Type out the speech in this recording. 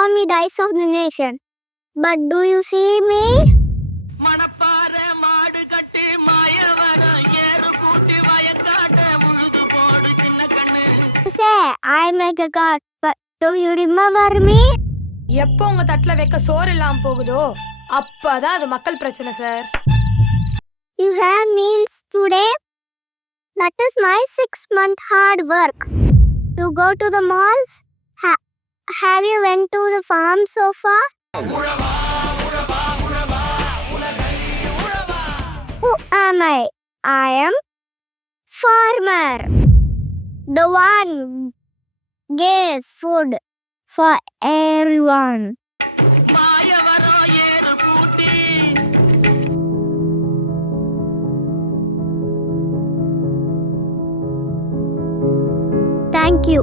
saw me the eyes of the nation. But do you see me? Manapparai மாடு கட்டி மாயவர ஏறு கூட்டி வயக்காட்ட உழுது போடு சின்ன கண்ணு. You say I make a god, but do you remember me? எப்போ உங்க தட்டுல வைக்க சோறு இல்லாம போகுதோ அப்பதான் அது மக்கள் பிரச்சனை sir. You have meals today? That is my 6-month hard work. You go to the malls? Have you went to the farm so far? Who am I? I am farmer. The one gives food for everyone. மாயவரோ ஏறு கூட்டி. Thank you.